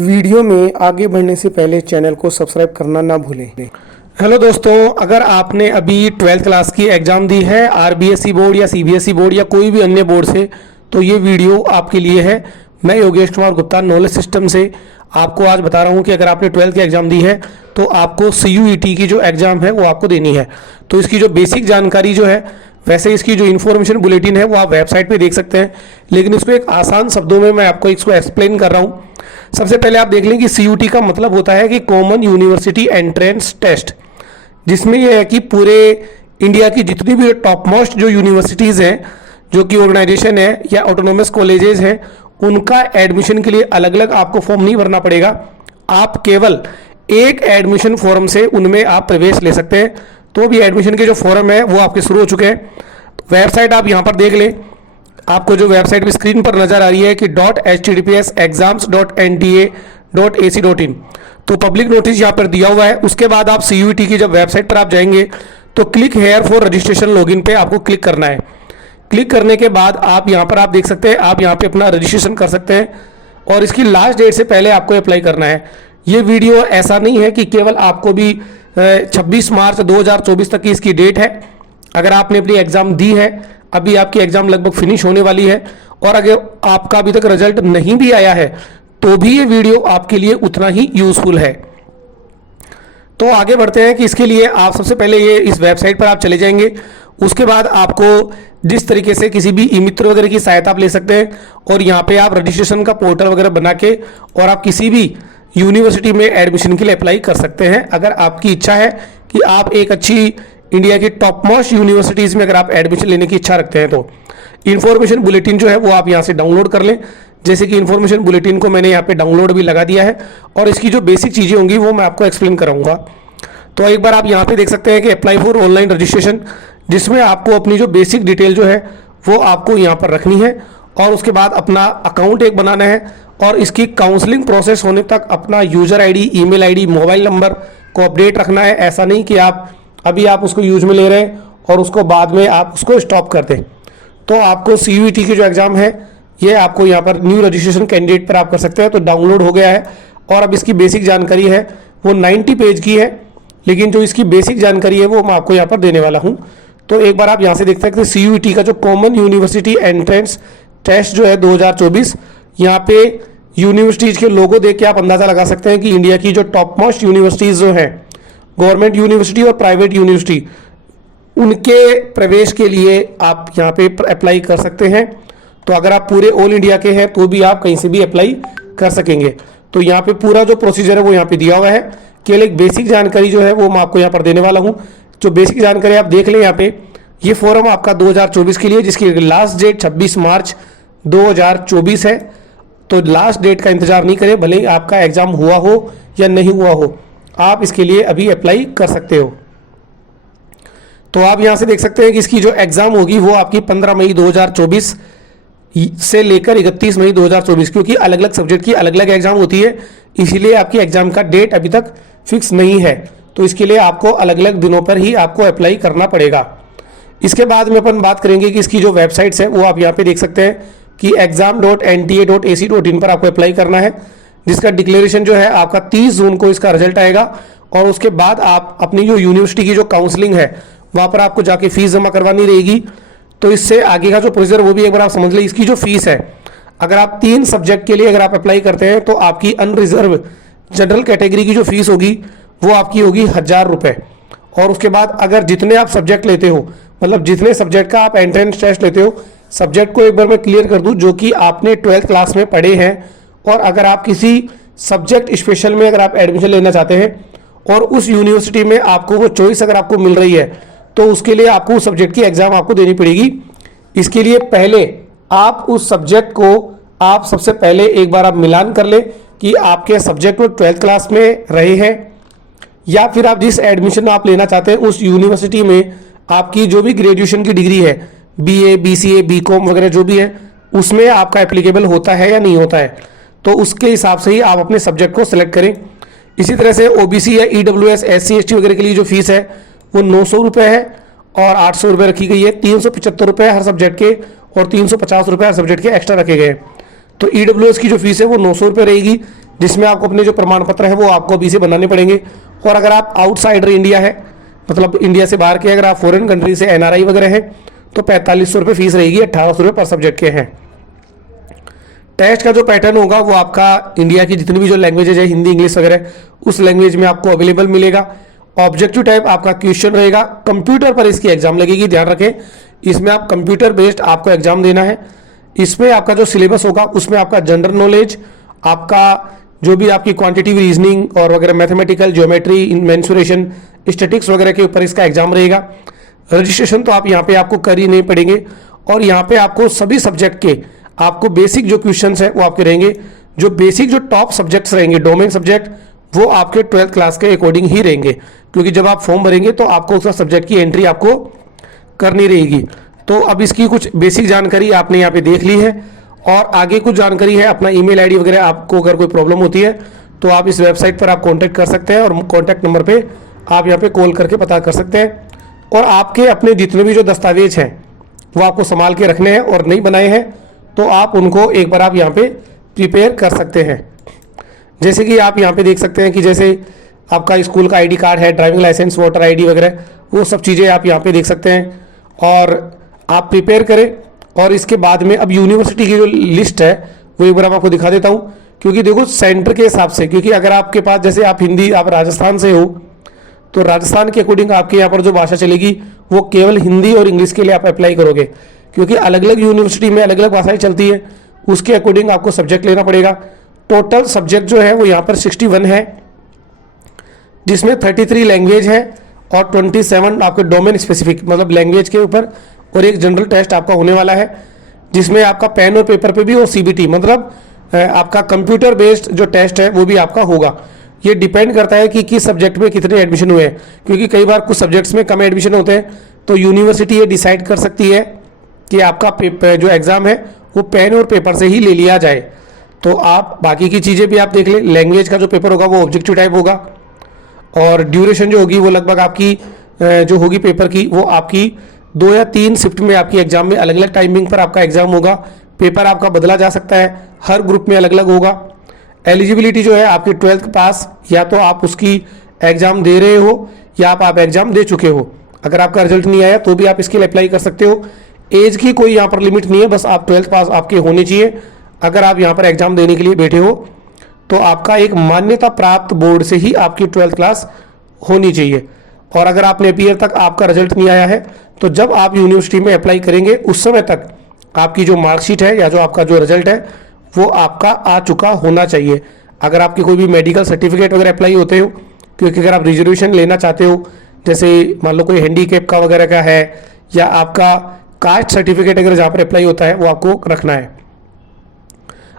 Video में आगे बढ़ने से पहले चैनल को सब्सक्राइब करना ना भूलें। हेलो दोस्तों, अगर आपने अभी 12th क्लास की एग्ज़ाम दी है आरबीएसई बोर्ड या सीबीएसई बोर्ड या कोई भी अन्य बोर्ड से, तो ये वीडियो आपके लिए है। मैं योगेश कुमार गुप्ता नॉलेज सिस्टम से आपको आज बता रहा हूँ कि अगर आपने 12th की एग्ज़ाम दी है तो आपको CUET की जो एग्ज़ाम है वो आपको देनी है। तो इसकी जो बेसिक जानकारी जो है, वैसे इसकी जो इन्फॉर्मेशन बुलेटिन है वो आप वेबसाइट पे देख सकते हैं, लेकिन उसको एक आसान शब्दों में मैं आपको इसको एक्सप्लेन कर रहा हूँ। सबसे पहले आप देख लें कि CUT का मतलब होता है कि कॉमन यूनिवर्सिटी एंट्रेंस टेस्ट, जिसमें यह है कि पूरे इंडिया की जितनी भी टॉप मोस्ट जो यूनिवर्सिटीज़ हैं, जो कि ऑर्गेनाइजेशन है या ऑटोनोमस कॉलेजेस हैं, उनका एडमिशन के लिए अलग अलग आपको फॉर्म नहीं भरना पड़ेगा। आप केवल एक एडमिशन फॉर्म से उनमें आप प्रवेश ले सकते हैं। तो भी एडमिशन के जो फॉर्म है वो आपके शुरू हो चुके हैं। वेबसाइट आप यहाँ पर देख लें, आपको जो वेबसाइट भी स्क्रीन पर नजर आ रही है कि .https://exams.nta.ac.in, तो पब्लिक नोटिस यहाँ पर दिया हुआ है। उसके बाद आप CUET की जब वेबसाइट पर आप जाएंगे तो click here for registration login पे आपको क्लिक करना है। क्लिक करने के बाद आप यहाँ पर आप देख सकते हैं, आप यहाँ पे अपना रजिस्ट्रेशन कर सकते हैं और इसकी लास्ट डेट से पहले आपको अप्लाई करना है। ये वीडियो ऐसा नहीं है कि केवल आपको भी 26 मार्च 2024 तक की इसकी डेट है। अगर आपने अपनी एग्जाम दी है, अभी आपकी एग्जाम लगभग फिनिश होने वाली है और अगर आपका अभी तक रिजल्ट नहीं भी आया है तो भी ये वीडियो आपके लिए उतना ही यूजफुल है। तो आगे बढ़ते हैं कि इसके लिए आप सबसे पहले ये इस वेबसाइट पर आप चले जाएंगे। उसके बाद आपको जिस तरीके से किसी भी ई मित्र वगैरह की सहायता आप ले सकते हैं और यहाँ पे आप रजिस्ट्रेशन का पोर्टल वगैरह बना के और आप किसी भी यूनिवर्सिटी में एडमिशन के लिए अप्लाई कर सकते हैं। अगर आपकी इच्छा है कि आप एक अच्छी इंडिया की टॉप मोस्ट यूनिवर्सिटीज़ में अगर आप एडमिशन लेने की इच्छा रखते हैं तो इन्फॉर्मेशन बुलेटिन जो है वो आप यहाँ से डाउनलोड कर लें। जैसे कि इन्फॉर्मेशन बुलेटिन को मैंने यहाँ पे डाउनलोड भी लगा दिया है और इसकी जो बेसिक चीज़ें होंगी वो मैं आपको एक्सप्लेन कराऊंगा। तो एक बार आप यहाँ पे देख सकते हैं कि अप्लाई फॉर ऑनलाइन रजिस्ट्रेशन, जिसमें आपको अपनी जो बेसिक डिटेल जो है वो आपको यहाँ पर रखनी है और उसके बाद अपना अकाउंट एक बनाना है और इसकी काउंसलिंग प्रोसेस होने तक अपना user ID, email ID, mobile number को अपडेट रखना है। ऐसा नहीं कि आप उसको यूज में ले रहे हैं और उसको बाद में आप उसको स्टॉप कर दें। तो आपको CUET की जो एग्ज़ाम है ये आपको यहाँ पर न्यू रजिस्ट्रेशन कैंडिडेट पर आप कर सकते हैं। तो डाउनलोड हो गया है और अब इसकी बेसिक जानकारी है वो 90 पेज की है, लेकिन जो इसकी बेसिक जानकारी है वो मैं आपको यहाँ पर देने वाला हूँ। तो एक बार आप यहाँ से देख सकते हैं CUET का जो कॉमन यूनिवर्सिटी एंट्रेंस टेस्ट जो है 2024, यहाँ पे यूनिवर्सिटीज़ के लोगो देख के आप अंदाज़ा लगा सकते हैं कि इंडिया की जो टॉप मोस्ट यूनिवर्सिटीज़ जो हैं, गवर्नमेंट यूनिवर्सिटी और प्राइवेट यूनिवर्सिटी, उनके प्रवेश के लिए आप यहाँ पे अप्लाई कर सकते हैं। तो अगर आप पूरे ऑल इंडिया के हैं तो भी आप कहीं से भी अप्लाई कर सकेंगे। तो यहाँ पे पूरा जो प्रोसीजर है वो यहाँ पे दिया हुआ है। केवल एक बेसिक जानकारी जो है वो मैं आपको यहाँ पर देने वाला हूँ। जो बेसिक जानकारी आप देख लें यहाँ पे, ये फॉर्म आपका 2024 के लिए, जिसकी लास्ट डेट 26 मार्च 2024 है। तो लास्ट डेट का इंतजार नहीं करें, भले ही आपका एग्जाम हुआ हो या नहीं हुआ हो, आप इसके लिए अभी अप्लाई कर सकते हो। तो आप यहाँ से देख सकते हैं कि इसकी जो एग्जाम होगी वो आपकी 15 मई 2024 से लेकर 31 मई 2024, क्योंकि अलग अलग सब्जेक्ट की अलग अलग एग्जाम होती है, इसीलिए आपकी एग्जाम का डेट अभी तक फिक्स नहीं है। तो इसके लिए आपको अलग अलग दिनों पर ही आपको अप्लाई करना पड़ेगा। इसके बाद में अपन बात करेंगे कि इसकी जो वेबसाइट्स है वो आप यहाँ पे देख सकते हैं कि exam.nta.ac.in पर आपको अप्लाई करना है, जिसका डिक्लेरेशन जो है आपका 30 जून को इसका रिजल्ट आएगा। और उसके बाद आप अपनी जो यूनिवर्सिटी की जो काउंसलिंग है वहाँ पर आपको जाके फीस जमा करवानी रहेगी। तो इससे आगे का जो प्रोसीजर वो भी एक बार आप समझ लें। इसकी जो फीस है, अगर आप 3 सब्जेक्ट के लिए अगर आप अप्लाई करते हैं तो आपकी अनरिजर्व जनरल कैटेगरी की जो फीस होगी वो आपकी होगी 1000 रुपये। और उसके बाद अगर जितने आप सब्जेक्ट लेते हो, मतलब जितने सब्जेक्ट का आप एंट्रेंस टेस्ट लेते हो, सब्जेक्ट को एक बार मैं क्लियर कर दूं, जो कि आपने 12th क्लास में पढ़े हैं, और अगर आप किसी सब्जेक्ट स्पेशल में अगर आप एडमिशन लेना चाहते हैं और उस यूनिवर्सिटी में आपको वो चॉइस अगर आपको मिल रही है तो उसके लिए आपको उस सब्जेक्ट की एग्जाम आपको देनी पड़ेगी। इसके लिए पहले आप उस सब्जेक्ट को आप सबसे पहले एक बार आप मिलान कर लें कि आपके सब्जेक्ट वो 12th क्लास में रहे हैं या फिर आप जिस एडमिशन आप लेना चाहते हैं उस यूनिवर्सिटी में आपकी जो भी ग्रेजुएशन की डिग्री है, BA, BCA, BCom वगैरह जो भी है, उसमें आपका एप्लीकेबल होता है या नहीं होता है। तो उसके हिसाब से ही आप अपने सब्जेक्ट को सिलेक्ट करें। इसी तरह से OBC या EWS, SC, ST वगैरह के लिए जो फीस है वो 900 रुपये है और 800 रुपये रखी गई है। 375 रुपये हर सब्जेक्ट के और 350 रुपये हर सब्जेक्ट के एक्स्ट्रा रखे गए हैं। तो EWS की जो फीस है वो 900 रुपये रहेगी, जिसमें आपको अपने जो प्रमाण पत्र है वो आपको अभी से बनाने पड़ेंगे। और अगर आप आउटसाइडर इंडिया है, मतलब इंडिया से बाहर के, अगर आप फॉरेन कंट्री से NRI वगैरह हैं, तो 4500 रुपये फीस रहेगी, 1800 रुपये पर सब्जेक्ट के हैं। टेस्ट का जो पैटर्न होगा वो आपका इंडिया की जितनी भी जो लैंग्वेजेज है, हिंदी इंग्लिश वगैरह, उस लैंग्वेज में आपको अवेलेबल मिलेगा। ऑब्जेक्टिव टाइप आपका क्वेश्चन रहेगा, कंप्यूटर पर इसकी एग्जाम लगेगी, ध्यान रखें। इसमें आप कंप्यूटर बेस्ड आपको एग्जाम देना है। इसमें आपका जो सिलेबस होगा उसमें आपका जनरल नॉलेज, आपका जो भी आपकी क्वांटिटिव रीजनिंग और वगैरह, मैथमेटिकल, ज्योमेट्री, मेंसुरेशन, स्टैटिक्स वगैरह के ऊपर इसका एग्जाम रहेगा। रजिस्ट्रेशन तो आप यहाँ पे आपको कर ही नहीं पड़ेंगे, और यहाँ पे आपको सभी सब्जेक्ट के आपको बेसिक जो क्वेश्चंस है वो आपके रहेंगे। जो बेसिक जो टॉप सब्जेक्ट्स रहेंगे, डोमेन सब्जेक्ट, वो आपके 12th क्लास के अकॉर्डिंग ही रहेंगे, क्योंकि जब आप फॉर्म भरेंगे तो आपको उस सब्जेक्ट की एंट्री आपको करनी रहेगी। तो अब इसकी कुछ बेसिक जानकारी आपने यहाँ पे देख ली है, और आगे कुछ जानकारी है, अपना ईमेल आईडी वगैरह, आपको अगर कोई प्रॉब्लम होती है तो आप इस वेबसाइट पर आप कांटेक्ट कर सकते हैं, और कांटेक्ट नंबर पे आप यहाँ पे कॉल करके पता कर सकते हैं। और आपके अपने जितने भी जो दस्तावेज हैं वो आपको संभाल के रखने हैं, और नहीं बनाए हैं तो आप उनको एक बार आप यहाँ पे प्रिपेयर कर सकते हैं। जैसे कि आप यहाँ पे देख सकते हैं कि जैसे आपका स्कूल का ID कार्ड है, ड्राइविंग लाइसेंस, वोटर ID वगैरह, वो सब चीज़ें आप यहाँ पे देख सकते हैं, और आप प्रिपेयर करें। और इसके बाद में अब यूनिवर्सिटी की जो लिस्ट है वो एक बार मैं आपको दिखा देता हूँ, क्योंकि देखो सेंटर के हिसाब से, क्योंकि अगर आपके पास जैसे आप हिंदी, आप राजस्थान से हो, तो राजस्थान के अकॉर्डिंग आपके यहाँ पर जो भाषा चलेगी वो केवल हिंदी और इंग्लिश के लिए आप अप्लाई करोगे, क्योंकि अलग अलग यूनिवर्सिटी में अलग अलग भाषाएं चलती है, उसके अकॉर्डिंग आपको सब्जेक्ट लेना पड़ेगा। टोटल सब्जेक्ट जो है वो यहाँ पर 61 है, जिसमें 33 लैंग्वेज है और 27 आपके डोमेन स्पेसिफिक, मतलब लैंग्वेज के ऊपर, और एक जनरल टेस्ट आपका होने वाला है, जिसमें आपका पेन और पेपर पे भी, और CBT मतलब आपका कंप्यूटर बेस्ड जो टेस्ट है वो भी आपका होगा। ये डिपेंड करता है कि किस सब्जेक्ट में कितने एडमिशन हुए हैं, क्योंकि कई बार कुछ सब्जेक्ट्स में कम एडमिशन होते हैं, तो यूनिवर्सिटी ये डिसाइड कर सकती है कि आपका पेपर जो एग्ज़ाम है वो पेन और पेपर से ही ले लिया जाए। तो आप बाकी की चीज़ें भी आप देख लें। लैंग्वेज का जो पेपर होगा वो ऑब्जेक्टिव टाइप होगा, और ड्यूरेशन जो होगी वो लगभग आपकी जो होगी पेपर की, वो आपकी 2 या 3 शिफ्ट में आपकी एग्जाम में अलग अलग टाइमिंग पर आपका एग्जाम होगा। पेपर आपका बदला जा सकता है, हर ग्रुप में अलग अलग होगा। एलिजिबिलिटी जो है आपकी 12th पास, या तो आप उसकी एग्जाम दे रहे हो या आप एग्जाम दे चुके हो। अगर आपका रिजल्ट नहीं आया तो भी आप इसके लिए अप्लाई कर सकते हो। एज की कोई यहाँ पर लिमिट नहीं है, बस आप 12th पास आपके होने चाहिए। अगर आप यहाँ पर एग्जाम देने के लिए बैठे हो तो आपका एक मान्यता प्राप्त बोर्ड से ही आपकी 12th क्लास होनी चाहिए। और अगर आपने अपीयर तक आपका रिजल्ट नहीं आया है, तो जब आप यूनिवर्सिटी में अप्लाई करेंगे उस समय तक आपकी जो मार्कशीट है या जो आपका जो रिजल्ट है वो आपका आ चुका होना चाहिए। अगर आपकी कोई भी मेडिकल सर्टिफिकेट वगैरह अप्लाई होते हो, क्योंकि अगर आप रिजर्वेशन लेना चाहते हो, जैसे मान लो कोई हैंडीकैप का वगैरह का है, या आपका कास्ट सर्टिफिकेट अगर जहाँ पर अप्लाई होता है वो आपको रखना है।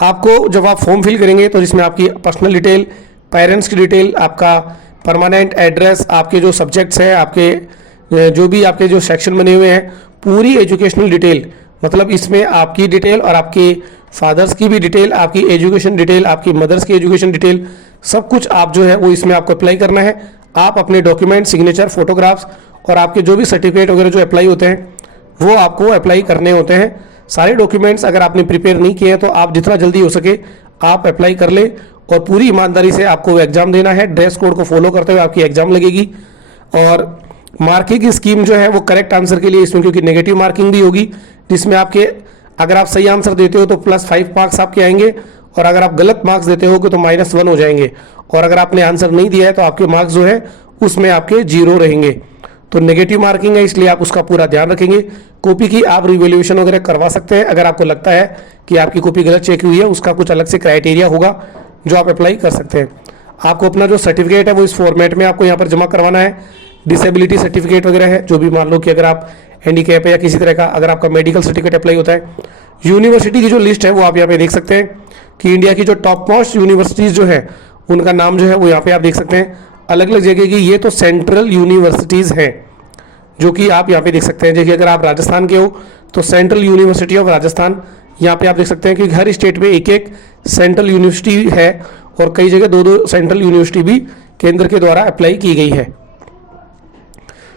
आपको जब आप फॉर्म फिल करेंगे तो जिसमें आपकी पर्सनल डिटेल, पेरेंट्स की डिटेल, आपका परमानेंट एड्रेस, आपके जो सब्जेक्ट्स हैं, आपके जो भी आपके जो सेक्शन बने हुए हैं, पूरी एजुकेशनल डिटेल, मतलब इसमें आपकी डिटेल और आपके फादर्स की भी डिटेल, आपकी एजुकेशन डिटेल, आपकी मदर्स की एजुकेशन डिटेल, सब कुछ आप जो है वो इसमें आपको अप्लाई करना है। आप अपने डॉक्यूमेंट, सिग्नेचर, फोटोग्राफ्स और आपके जो भी सर्टिफिकेट वगैरह जो अप्लाई होते हैं वो आपको अप्लाई करने होते हैं। सारे डॉक्यूमेंट्स अगर आपने प्रिपेयर नहीं किए हैं तो आप जितना जल्दी हो सके आप अप्लाई कर ले, और पूरी ईमानदारी से आपको एग्जाम देना है। ड्रेस कोड को फॉलो करते हुए आपकी एग्जाम लगेगी। और मार्किंग की स्कीम जो है वो करेक्ट आंसर के लिए इसमें, क्योंकि नेगेटिव मार्किंग भी होगी, जिसमें आपके अगर आप सही आंसर देते हो तो +5 मार्क्स आपके आएंगे, और अगर आप गलत मार्क्स देते हो तो -1 हो जाएंगे, और अगर आपने आंसर नहीं दिया है तो आपके मार्क्स जो है उसमें आपके 0 रहेंगे। तो नेगेटिव मार्किंग है, इसलिए आप उसका पूरा ध्यान रखेंगे। कॉपी की आप रिवैल्यूएशन वगैरह करवा सकते हैं। अगर आपको लगता है कि आपकी कॉपी गलत चेक हुई है, उसका कुछ अलग से क्राइटेरिया होगा जो आप अप्लाई कर सकते हैं। आपको अपना जो सर्टिफिकेट है वो इस फॉर्मेट में आपको यहाँ पर जमा करवाना है। डिसेबिलिटी सर्टिफिकेट वगैरह है, जो भी मान लो कि अगर आप हैंडीकैप है या किसी तरह का, अगर आपका मेडिकल सर्टिफिकेट अप्लाई होता है। यूनिवर्सिटी की जो लिस्ट है वो आप यहाँ पे देख सकते हैं कि इंडिया की जो टॉप मोस्ट यूनिवर्सिटीज़ जो है उनका नाम जो है वो यहाँ पे आप देख सकते हैं, अलग अलग जगह की। ये तो सेंट्रल यूनिवर्सिटीज़ हैं जो कि आप यहाँ पे देख सकते हैं। जैसे अगर आप राजस्थान के हो तो सेंट्रल यूनिवर्सिटी ऑफ राजस्थान, यहाँ पे आप देख सकते हैं कि हर स्टेट में एक एक सेंट्रल यूनिवर्सिटी है, और कई जगह 2-2 सेंट्रल यूनिवर्सिटी भी केंद्र के द्वारा अप्लाई की गई है।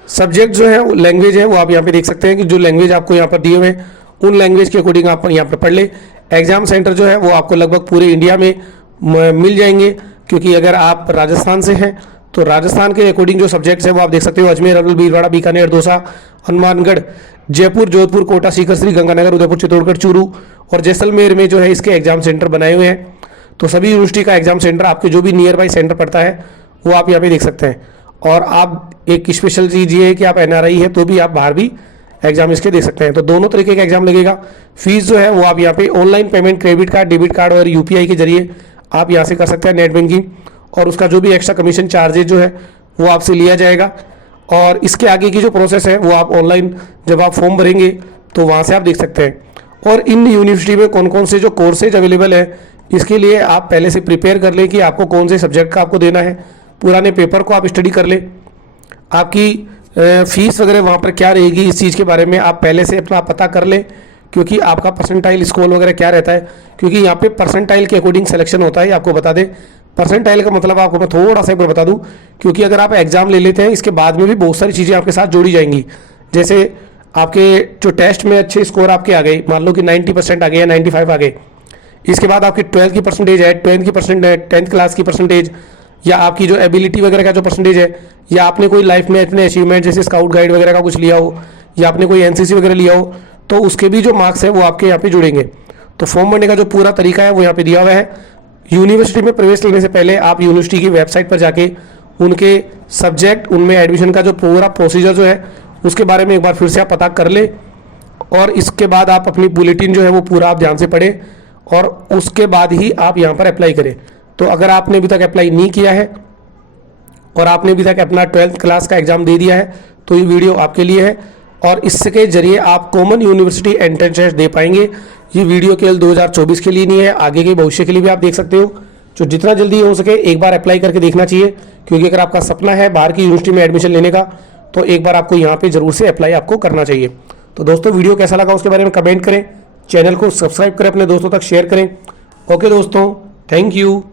सब्जेक्ट जो है लैंग्वेज है वो आप यहाँ पे देख सकते हैं कि जो लैंग्वेज आपको यहाँ पर दिए हुए हैं उन लैंग्वेज के अकॉर्डिंग आप यहाँ पर पढ़ ले। एग्ज़ाम सेंटर जो है वो आपको लगभग पूरे इंडिया में मिल जाएंगे, क्योंकि अगर आप राजस्थान से हैं तो राजस्थान के अकॉर्डिंग जो सब्जेक्ट्स हैं वो आप देख सकते हो, अजमेर, अरवल, भीलवाड़ा, बीकानेर, दौसा, हनुमानगढ़, जयपुर, जोधपुर, कोटा, सीकर, श्री गंगानगर, उदयपुर, चित्तौड़गढ़, चूरू और जैसलमेर में जो है इसके एग्जाम सेंटर बनाए हुए हैं। तो सभी यूनिवर्सिटी का एग्जाम सेंटर आपके जो भी नियर बाई सेंटर पड़ता है वो आप यहाँ पे देख सकते हैं। और आप एक स्पेशल चीज़ ये है कि आप NRI है तो भी आप बाहर भी एग्जाम इसके दे सकते हैं। तो दोनों तरीके का एग्जाम लगेगा। फीस जो है वो आप यहाँ पे online payment, credit card, debit card और UPI के जरिए आप यहाँ से कर सकते हैं, नेट बैंकिंग। और उसका जो भी एक्स्ट्रा कमीशन चार्जेज जो है वो आपसे लिया जाएगा। और इसके आगे की जो प्रोसेस है वो आप ऑनलाइन जब आप फॉर्म भरेंगे तो वहाँ से आप देख सकते हैं। और इन यूनिवर्सिटी में कौन कौन से जो कोर्सेज अवेलेबल है इसके लिए आप पहले से प्रिपेयर कर लें कि आपको कौन से सब्जेक्ट का आपको देना है। पुराने पेपर को आप स्टडी कर लें। आपकी फीस वगैरह वहाँ पर क्या रहेगी इस चीज़ के बारे में आप पहले से अपना पता कर लें, क्योंकि आपका परसेंटाइल स्कोर वगैरह क्या रहता है, क्योंकि यहाँ पे परसेंटाइल के अकॉर्डिंग सिलेक्शन होता है। आपको बता दें परसेंटाइल का मतलब आपको मैं थोड़ा सा एक बार बता दूं, क्योंकि अगर आप एग्जाम ले लेते हैं इसके बाद में भी बहुत सारी चीज़ें आपके साथ जोड़ी जाएंगी। जैसे आपके जो टेस्ट में अच्छे स्कोर आपके आ गए, मान लो कि 90% आ गए या 95 आ गए, इसके बाद आपकी 12th की परसेंटेज है, 10th क्लास की परसेंटेज, या आपकी जो एबिलिटी वगैरह का जो परसेंटेज है, या आपने कोई लाइफ में इतने अचीवमेंट जैसे स्काउट गाइड वगैरह का कुछ लिया हो, या आपने कोई NCC वगैरह लिया हो, तो उसके भी जो मार्क्स है वो आपके यहाँ पे जुड़ेंगे। तो फॉर्म भरने का जो पूरा तरीका है वो यहाँ पे दिया हुआ है। यूनिवर्सिटी में प्रवेश लेने से पहले आप यूनिवर्सिटी की वेबसाइट पर जाके उनके सब्जेक्ट, उनमें एडमिशन का जो पूरा प्रोसीजर जो है उसके बारे में एक बार फिर से आप पता कर ले। और इसके बाद आप अपनी बुलेटिन जो है वो पूरा आप ध्यान से पढ़ें और उसके बाद ही आप यहाँ पर अप्लाई करें। तो अगर आपने अभी तक अप्लाई नहीं किया है और आपने अभी तक अपना 12th क्लास का एग्जाम दे दिया है तो ये वीडियो आपके लिए है, और इसके जरिए आप कॉमन यूनिवर्सिटी एंट्रेंस टेस्ट दे पाएंगे। ये वीडियो केवल 2024 के लिए नहीं है, आगे के भविष्य के लिए भी आप देख सकते हो। जो जितना जल्दी हो सके एक बार अप्लाई करके देखना चाहिए, क्योंकि अगर आपका सपना है बाहर की यूनिवर्सिटी में एडमिशन लेने का तो एक बार आपको यहाँ पे जरूर से अप्लाई आपको करना चाहिए। तो दोस्तों वीडियो कैसा लगा उसके बारे में कमेंट करें, चैनल को सब्सक्राइब करें, अपने दोस्तों तक शेयर करें। ओके दोस्तों, थैंक यू।